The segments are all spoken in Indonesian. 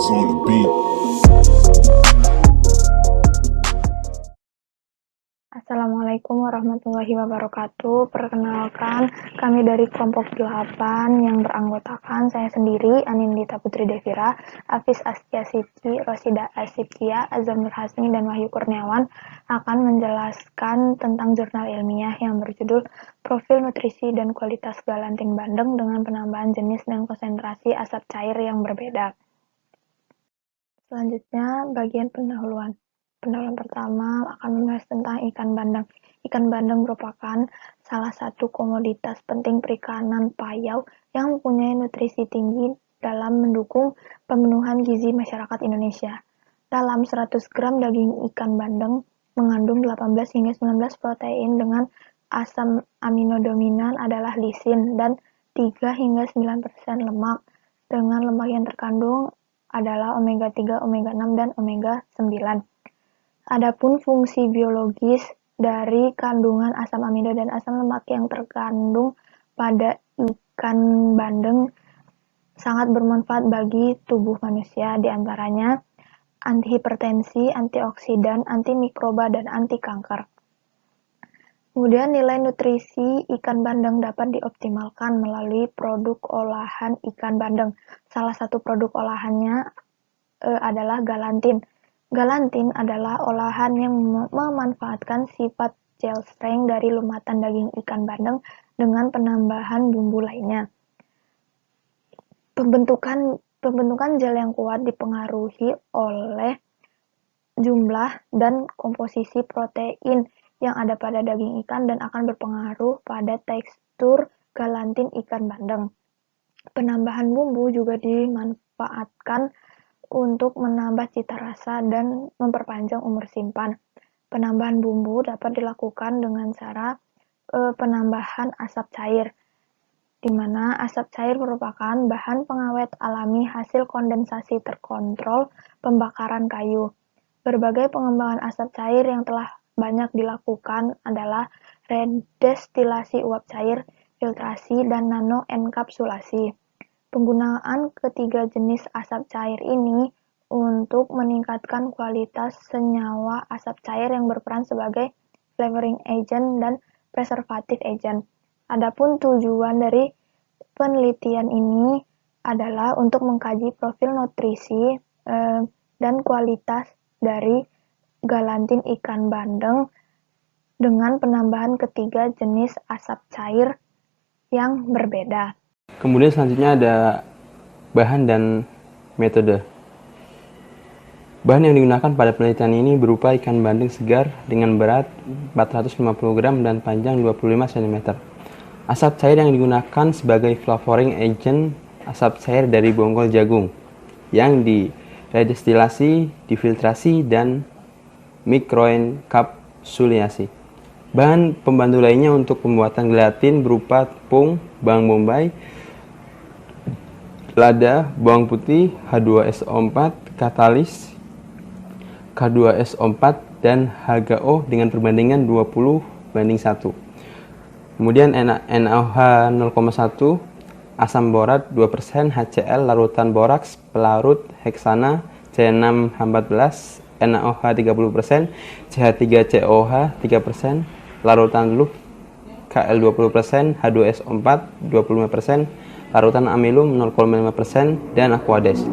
Moses on the beat. Assalamualaikum warahmatullahi wabarakatuh. Perkenalkan, kami dari kelompok 8 yang beranggotakan saya sendiri, Anindita Putri Devira, Hafiz Astia Siti, Rosida Asiptia, Azam Nur Hasmi, dan Wahyu Kurniawan akan menjelaskan tentang jurnal ilmiah yang berjudul Profil Nutrisi dan Kualitas Galantin Bandeng dengan penambahan jenis dan konsentrasi asap cair yang berbeda. Selanjutnya, bagian pendahuluan. Pendahuluan pertama akan membahas tentang ikan bandeng. Ikan bandeng merupakan salah satu komoditas penting perikanan payau yang mempunyai nutrisi tinggi dalam mendukung pemenuhan gizi masyarakat Indonesia. Dalam 100 gram daging ikan bandeng mengandung 18 hingga 19 protein dengan asam amino dominan adalah lisin dan 3 hingga 9% lemak dengan lemak yang terkandung adalah omega 3, omega 6, dan omega 9. Adapun fungsi biologis dari kandungan asam amino dan asam lemak yang terkandung pada ikan bandeng sangat bermanfaat bagi tubuh manusia, diantaranya antihipertensi, antioksidan, antimikroba, dan anti kanker. Kemudian nilai nutrisi ikan bandeng dapat dioptimalkan melalui produk olahan ikan bandeng. Salah satu produk olahannya adalah galantin. Galantin adalah olahan yang memanfaatkan sifat gel strength dari lumatan daging ikan bandeng dengan penambahan bumbu lainnya. Pembentukan gel yang kuat dipengaruhi oleh jumlah dan komposisi protein yang ada pada daging ikan dan akan berpengaruh pada tekstur galantin ikan bandeng. Penambahan bumbu juga dimanfaatkan untuk menambah cita rasa dan memperpanjang umur simpan. Penambahan bumbu dapat dilakukan dengan cara penambahan asap cair, di mana asap cair merupakan bahan pengawet alami hasil kondensasi terkontrol pembakaran kayu. Berbagai pengembangan asap cair yang telah banyak dilakukan adalah redestilasi uap cair, filtrasi, dan nano-enkapsulasi. Penggunaan ketiga jenis asap cair ini untuk meningkatkan kualitas senyawa asap cair yang berperan sebagai flavoring agent dan preservative agent. Adapun tujuan dari penelitian ini adalah untuk mengkaji profil nutrisi dan kualitas dari galantin ikan bandeng dengan penambahan ketiga jenis asap cair yang berbeda. Kemudian selanjutnya ada bahan dan metode. Bahan yang digunakan pada penelitian ini berupa ikan bandeng segar dengan berat 450 gram dan panjang 25 cm. Asap cair yang digunakan sebagai flavoring agent asap cair dari bonggol jagung yang diredestilasi, difiltrasi, dan mikroenkapsulasi. Bahan pembantu lainnya untuk pembuatan gelatin berupa tepung, bawang bombay, lada, bawang putih, H2SO4, katalis, K2SO4, dan HGO dengan perbandingan 20:1. Kemudian NaOH 0,1, asam borat 2%, HCl, larutan boraks, pelarut heksana, C6H14, NaOH 30%, CH3COH 3%, larutan lub, Kl 20%, H2SO4 25%, larutan amilum 0,5%, dan aquades.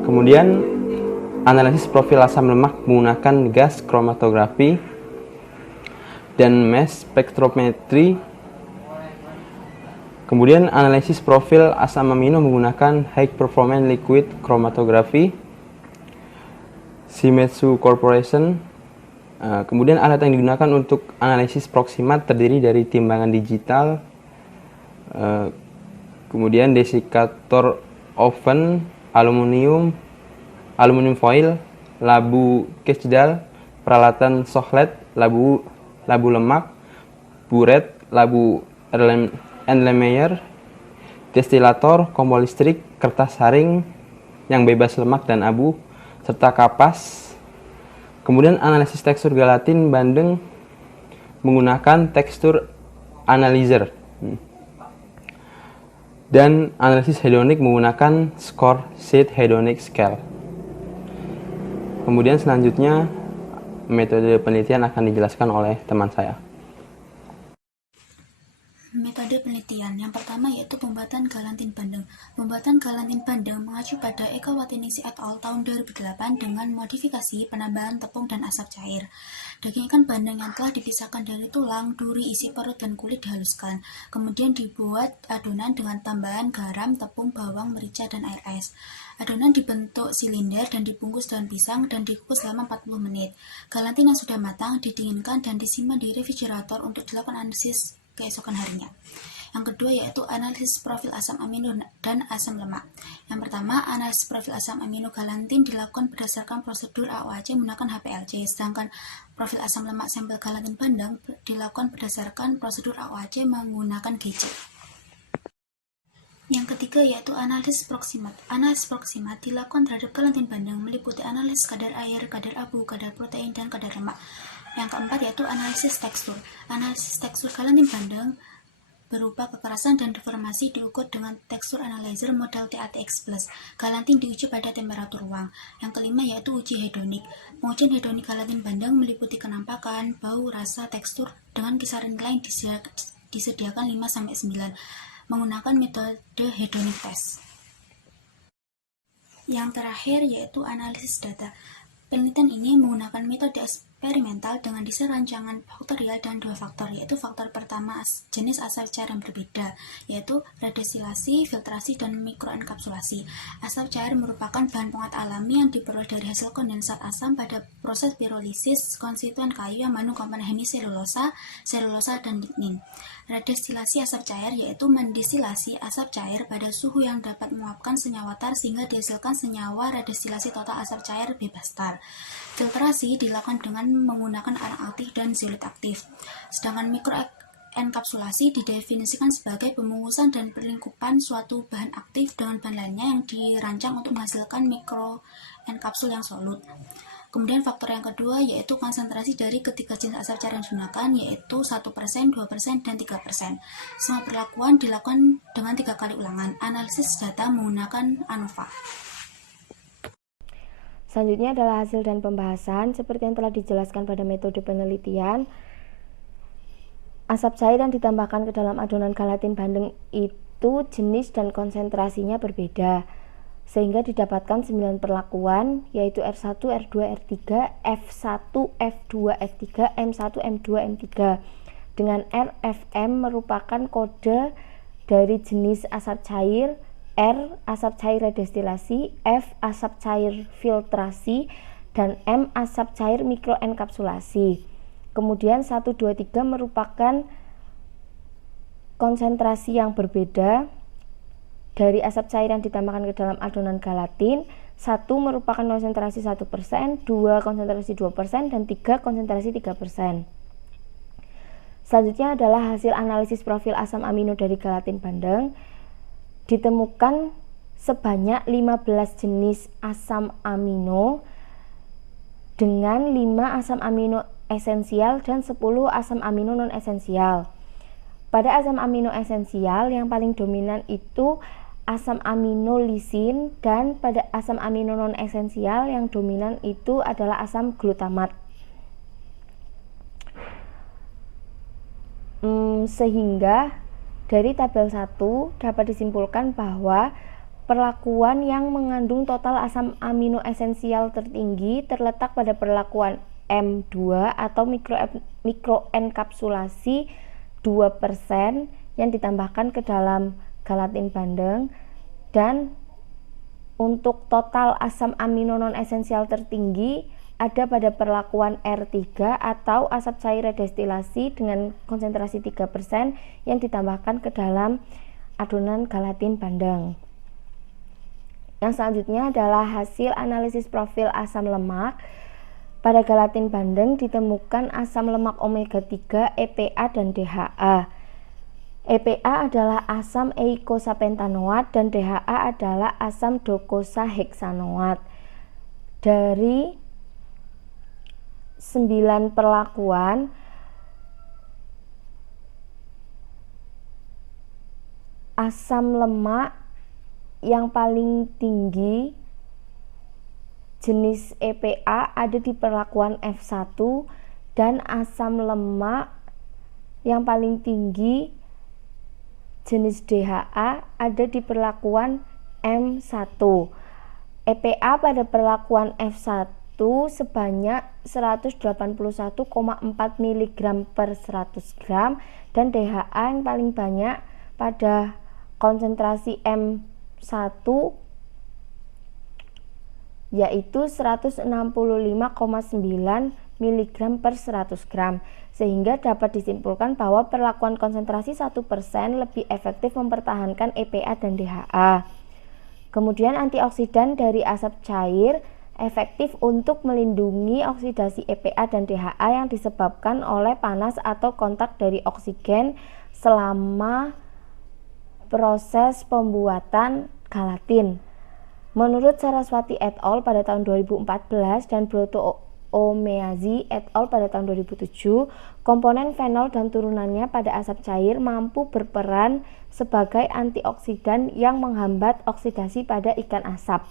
Kemudian analisis profil asam lemak menggunakan gas kromatografi dan mass spektrometri. Kemudian analisis profil asam amino menggunakan high performance liquid chromatography, Shimizu Corporation. Kemudian alat yang digunakan untuk analisis proximat terdiri dari timbangan digital, kemudian desikator oven, aluminium foil, labu Kesdal, peralatan Sochlet, labu lemak, buret, labu Erlenmeyer, destilator, kompor listrik, kertas saring yang bebas lemak dan abu, serta kapas. Kemudian analisis tekstur gelatin bandeng menggunakan tekstur analyzer. Dan analisis hedonik menggunakan score sheet hedonic scale. Kemudian selanjutnya metode penelitian akan dijelaskan oleh teman saya. Metode penelitian yang pertama yaitu pembuatan gelatin bandeng. Pembuatan gelatin bandeng mengacu pada Eka Watinisi et al. Tahun 2008 dengan modifikasi penambahan tepung dan asap cair. Daging ikan bandeng yang telah dipisahkan dari tulang, duri, isi perut, dan kulit dihaluskan. Kemudian dibuat adonan dengan tambahan garam, tepung, bawang, merica, dan air es. Adonan dibentuk silinder dan dibungkus daun pisang dan dikukus selama 40 menit. Gelatin yang sudah matang didinginkan dan disimpan di refrigerator untuk dilakukan analisis keesokan harinya. Yang kedua yaitu analisis profil asam amino dan asam lemak. Yang pertama, analisis profil asam amino gelatin dilakukan berdasarkan prosedur AOAC menggunakan HPLC, sedangkan profil asam lemak sampel gelatin bandeng dilakukan berdasarkan prosedur AOAC menggunakan GC. Yang ketiga yaitu analisis proksimat. Analisis proksimat dilakukan terhadap gelatin bandeng meliputi analisis kadar air, kadar abu, kadar protein, dan kadar lemak. Yang keempat yaitu analisis tekstur. Analisis tekstur gelatin bandeng berupa kekerasan dan deformasi diukur dengan tekstur analyzer model TATX+. Gelatin diuji pada temperatur ruang. Yang kelima yaitu uji hedonik. Pengujian hedonik gelatin bandeng meliputi kenampakan, bau, rasa, tekstur dengan kisaran nilai yang disediakan 5-9 menggunakan metode hedonic test. Yang terakhir yaitu analisis data. Penelitian ini menggunakan metode eksperimental dengan desain rancangan faktorial dan dua faktor, yaitu faktor pertama jenis asap cair yang berbeda, yaitu redestilasi, filtrasi, dan mikroenkapsulasi. Asap cair merupakan bahan penguat alami yang diperoleh dari hasil kondensat asam pada proses pirolisis konstituen kayu yang mengandung komponen hemiselulosa, selulosa, dan lignin. Redestilasi asap cair yaitu mendestilasi asap cair pada suhu yang dapat menguapkan senyawa tar sehingga dihasilkan senyawa redestilasi total asap cair bebas tar. Filtrasi dilakukan dengan menggunakan arang aktif dan zeolit aktif. Sedangkan mikroenkapsulasi didefinisikan sebagai pembungkusan dan perlingkupan suatu bahan aktif dengan bahan lainnya yang dirancang untuk menghasilkan mikroenkapsul yang solut. Kemudian faktor yang kedua yaitu konsentrasi dari ketiga jenis asap cair yang digunakan, yaitu 1%, 2%, dan 3%. Semua perlakuan dilakukan dengan 3 kali ulangan. Analisis data menggunakan ANOVA. Selanjutnya adalah hasil dan pembahasan. Seperti yang telah dijelaskan pada metode penelitian, asap cair yang ditambahkan ke dalam adonan gelatin bandeng itu jenis dan konsentrasinya berbeda, sehingga didapatkan 9 perlakuan, yaitu R1, R2, R3, F1, F2, F3, M1, M2, M3, dengan R, Fm merupakan kode dari jenis asap cair, R asap cair redestilasi, F asap cair filtrasi, dan M asap cair mikroenkapsulasi. Kemudian 1, 2, 3 merupakan konsentrasi yang berbeda dari asap cair yang ditambahkan ke dalam adonan gelatin. 1 merupakan konsentrasi 1%, 2 konsentrasi 2%, dan 3 konsentrasi 3%. Selanjutnya adalah hasil analisis profil asam amino dari gelatin bandeng. Ditemukan sebanyak 15 jenis asam amino dengan 5 asam amino esensial dan 10 asam amino non esensial. Pada asam amino esensial yang paling dominan itu asam amino lisin, dan pada asam amino non esensial yang dominan itu adalah asam glutamat. Sehingga dari tabel 1 dapat disimpulkan bahwa perlakuan yang mengandung total asam amino esensial tertinggi terletak pada perlakuan M2 atau mikroenkapsulasi 2% yang ditambahkan ke dalam gelatin bandeng, dan untuk total asam amino non esensial tertinggi ada pada perlakuan R3 atau asap cair redestilasi dengan konsentrasi 3% yang ditambahkan ke dalam adonan gelatin bandeng. Yang selanjutnya adalah hasil analisis profil asam lemak. Pada gelatin bandeng ditemukan asam lemak omega 3, EPA, dan DHA. EPA adalah asam eikosapentanoat dan DHA adalah asam docosaheksanoat. Dari 9 perlakuan, asam lemak yang paling tinggi jenis EPA ada di perlakuan F1 dan asam lemak yang paling tinggi jenis DHA ada di perlakuan M1. EPA pada perlakuan F1 sebanyak 181,4 mg per 100 gram dan DHA yang paling banyak pada konsentrasi M1 yaitu 165,9 mg per 100 gram, sehingga dapat disimpulkan bahwa perlakuan konsentrasi 1% lebih efektif mempertahankan EPA dan DHA. Kemudian antioksidan dari asap cair efektif untuk melindungi oksidasi EPA dan DHA yang disebabkan oleh panas atau kontak dari oksigen selama proses pembuatan gelatin. Menurut Saraswati et al. Pada tahun 2014 dan Broto Omeazi et al. Pada tahun 2007, komponen fenol dan turunannya pada asap cair mampu berperan sebagai antioksidan yang menghambat oksidasi pada ikan asap.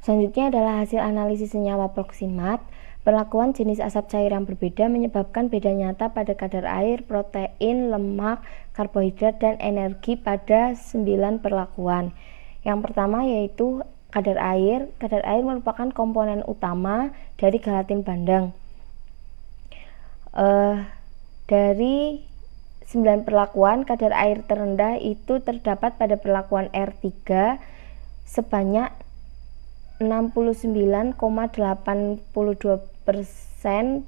Selanjutnya adalah hasil analisis senyawa proksimat. Perlakuan jenis asap cair yang berbeda menyebabkan beda nyata pada kadar air, protein, lemak, karbohidrat, dan energi pada 9 perlakuan. Yang pertama yaitu kadar air. Kadar air merupakan komponen utama dari gelatin bandeng. Dari 9 perlakuan, kadar air terendah itu terdapat pada perlakuan R3 sebanyak 69,82%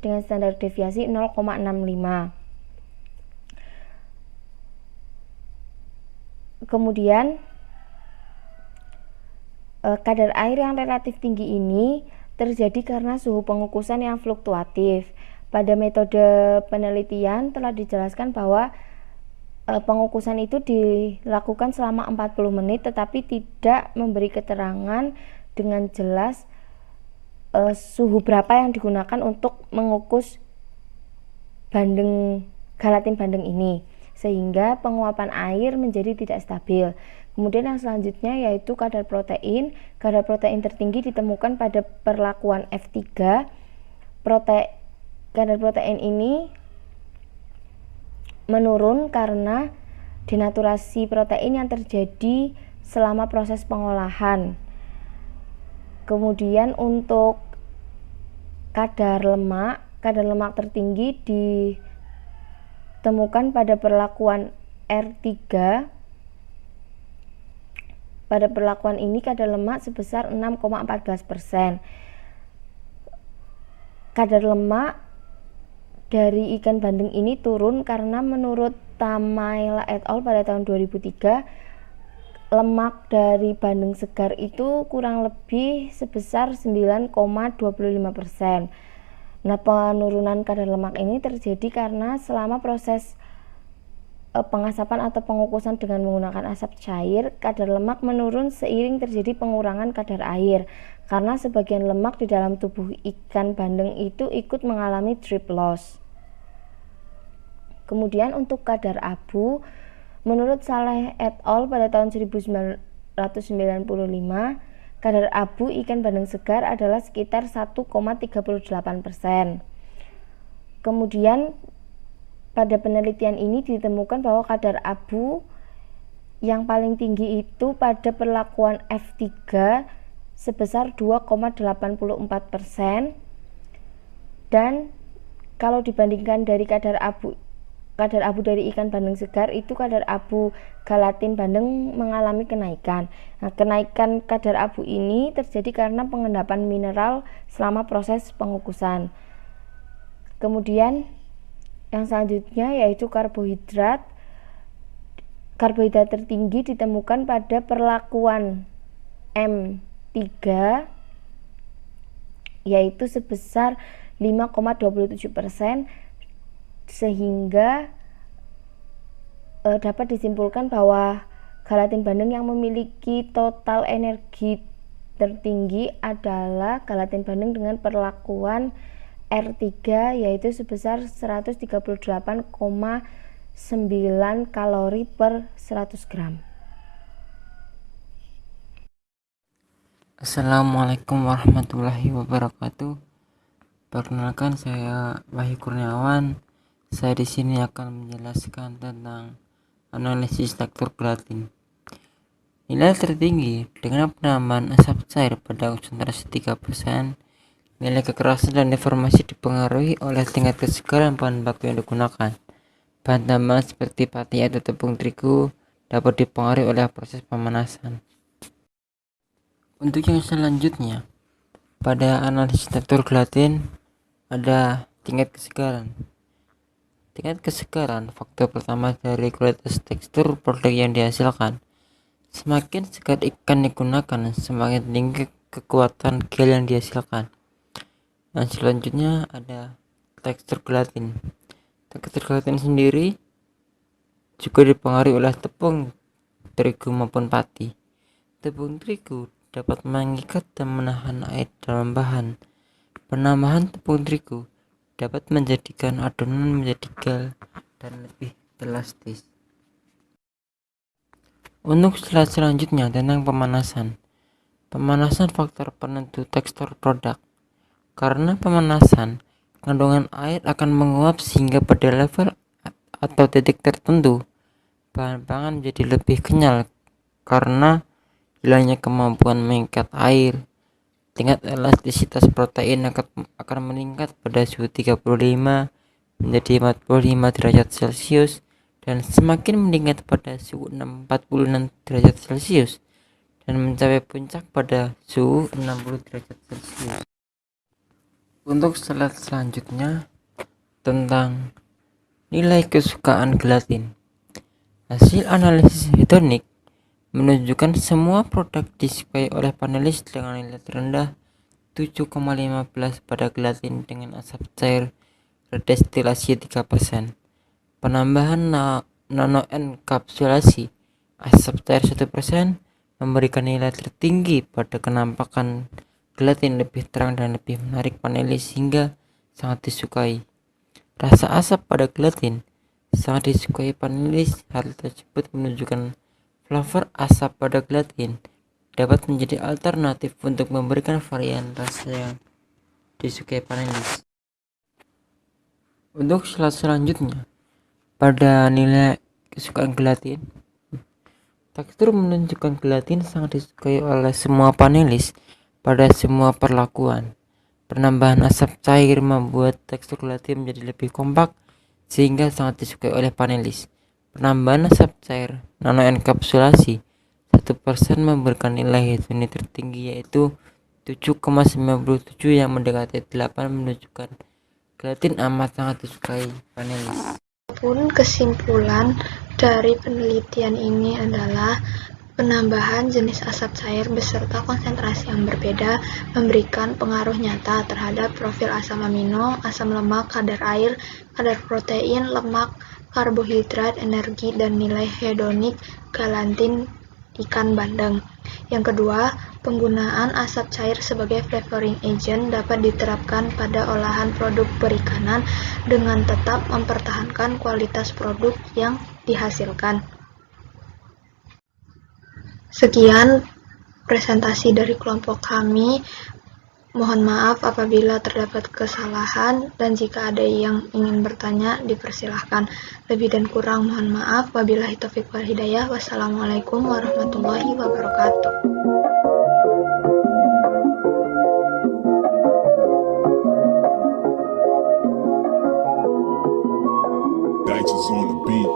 dengan standar deviasi 0,65. Kemudian kadar air yang relatif tinggi ini terjadi karena suhu pengukusan yang fluktuatif. Pada metode penelitian telah dijelaskan bahwa pengukusan itu dilakukan selama 40 menit tetapi tidak memberi keterangan dengan jelas suhu berapa yang digunakan untuk mengukus gelatin bandeng ini, sehingga penguapan air menjadi tidak stabil. Kemudian yang selanjutnya yaitu kadar protein. Kadar protein tertinggi ditemukan pada perlakuan F3. Kadar protein ini menurun karena denaturasi protein yang terjadi selama proses pengolahan. Kemudian untuk kadar lemak tertinggi ditemukan pada perlakuan R3. Pada perlakuan ini kadar lemak sebesar 6,14%. Kadar lemak dari ikan bandeng ini turun karena menurut Tamaila et al. Pada tahun 2003 lemak dari bandeng segar itu kurang lebih sebesar 9,25%. Nah, penurunan kadar lemak ini terjadi karena selama proses pengasapan atau pengukusan dengan menggunakan asap cair, kadar lemak menurun seiring terjadi pengurangan kadar air, karena sebagian lemak di dalam tubuh ikan bandeng itu ikut mengalami drip loss. Kemudian untuk kadar abu, menurut Saleh et al. Pada tahun 1995, kadar abu ikan bandeng segar adalah sekitar 1,38%. Kemudian pada penelitian ini ditemukan bahwa kadar abu yang paling tinggi itu pada perlakuan F3 sebesar 2,84%, dan kalau dibandingkan dari kadar abu dari ikan bandeng segar itu kadar abu gelatin bandeng mengalami kenaikan. Nah, kenaikan kadar abu ini terjadi karena pengendapan mineral selama proses pengukusan. Kemudian yang selanjutnya yaitu karbohidrat. Karbohidrat tertinggi ditemukan pada perlakuan M3 yaitu sebesar 5,27%, sehingga dapat disimpulkan bahwa gelatin bandeng yang memiliki total energi tertinggi adalah gelatin bandeng dengan perlakuan R3 yaitu sebesar 138,9 kalori per 100 gram. Assalamualaikum warahmatullahi wabarakatuh. Perkenalkan, saya Wahyu Kurniawan. Saya di sini akan menjelaskan tentang analisis struktur gelatin. Nilai tertinggi dengan penambahan asap cair pada konsentrasi 3%. Nilai kekerasan dan deformasi dipengaruhi oleh tingkat kesegaran bahan baku yang digunakan. Bahan tambahan seperti pati atau tepung terigu dapat dipengaruhi oleh proses pemanasan. Untuk yang selanjutnya, pada analisis struktur gelatin ada tingkat kesegaran. Tingkat kesegaran faktor pertama dari kualitas tekstur produk yang dihasilkan. Semakin segar ikan digunakan, semakin tinggi kekuatan gel yang dihasilkan. Yang selanjutnya ada tekstur gelatin. Tekstur gelatin sendiri juga dipengaruhi oleh tepung terigu maupun pati. Tepung terigu dapat mengikat dan menahan air dalam bahan. Penambahan tepung terigu dapat menjadikan adonan menjadi gel dan lebih elastis. Untuk slide selanjutnya tentang pemanasan. Pemanasan faktor penentu tekstur produk. Karena pemanasan, kandungan air akan menguap sehingga pada level atau titik tertentu bahan pangan menjadi lebih kenyal karena hilangnya kemampuan mengikat air. Tingkat elastisitas protein akan meningkat pada suhu 35 menjadi 45 derajat Celcius dan semakin meningkat pada suhu 46 derajat Celcius dan mencapai puncak pada suhu 60 derajat Celcius. Untuk slide selanjutnya tentang nilai kesukaan gelatin. Hasil analisis hedonik menunjukkan semua produk disukai oleh panelis dengan nilai terendah 7,15 pada gelatin dengan asap cair redestilasi 3%. Penambahan nanoenkapsulasi asap cair 1% memberikan nilai tertinggi pada kenampakan gelatin lebih terang dan lebih menarik panelis hingga sangat disukai. Rasa asap pada gelatin sangat disukai panelis. Hal tersebut menunjukkan flavor asap pada gelatin dapat menjadi alternatif untuk memberikan varian rasa yang disukai panelis. Untuk slide selanjutnya, pada nilai kesukaan gelatin, tekstur menunjukkan gelatin sangat disukai oleh semua panelis pada semua perlakuan. Penambahan asap cair membuat tekstur gelatin menjadi lebih kompak sehingga sangat disukai oleh panelis. Penambahan asap cair nanoenkapsulasi 1% memberikan nilai hedonik tertinggi yaitu 7,97 yang mendekati 8 menunjukkan gelatin amat sangat disukai panelis. Adapun kesimpulan dari penelitian ini adalah penambahan jenis asap cair beserta konsentrasi yang berbeda memberikan pengaruh nyata terhadap profil asam amino, asam lemak, kadar air, kadar protein, lemak, karbohidrat, energi, dan nilai hedonik gelatin ikan bandeng. Yang kedua, penggunaan asap cair sebagai flavoring agent dapat diterapkan pada olahan produk perikanan dengan tetap mempertahankan kualitas produk yang dihasilkan. Sekian presentasi dari kelompok kami. Mohon maaf apabila terdapat kesalahan dan jika ada yang ingin bertanya dipersilahkan. Lebih dan kurang mohon maaf. Wabillahi taufiq wal hidayah. Wassalamualaikum warahmatullahi wabarakatuh. Dice is on the beat.